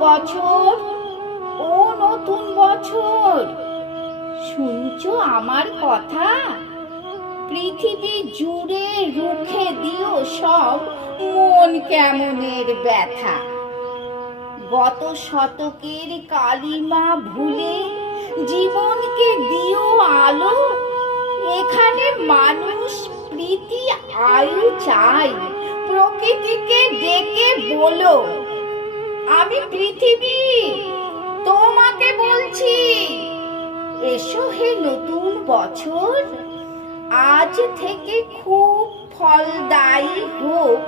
বছর, ও নতুন বছর, শুনছো আমার কথা? পৃথিবী জুড়ে রুখে দিও সব মন কেমনের ব্যথা। গত শতকের কালিমা ভুলে জীবনকে দিও আলো। এখানে মানুষ প্রীতি আয়ু চাই, প্রকৃতিকে ডেকে বলো, আমি পৃথিবী তোমাকে বলছি, এসো হে নতুন বছর। আজ থেকে খুব ফলদায়ী হোক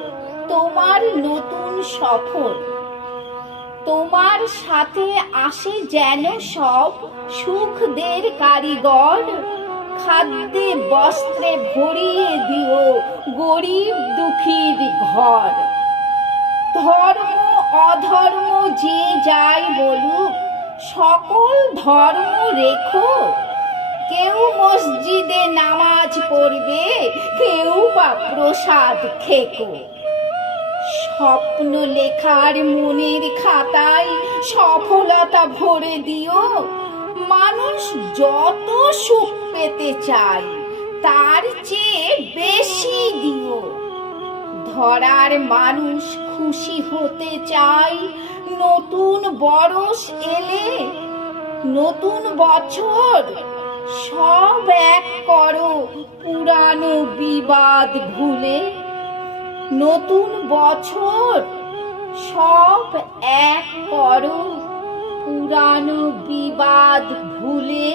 তোমার নতুন সফর। তোমার সাথে আসে যেন সব সুখদের কারিগর। খাদ্যে বস্ত্রে ভরিয়ে দিও গরিব দুঃখীর ঘর। ধর্ম অধর্ম যে যাই বলুক, সকল ধর্ম রেখো। কেউ মসজিদে নামাজ পড়বে, কেউ বা প্রসাদ খেকো। স্বপ্ন লেখার মনের খাতায় সফলতা ভরে দিও। মানুষ যত সুখ পেতে চায় তার চেয়ে বেশি দিও। ধরার মানুষ খুশি হতে চায় নতুন বরষ এলে। নতুন বছর সব এক করো পুরানো বিবাদ ভুলে। নতুন বছর সব এক করো পুরানো বিবাদ ভুলে।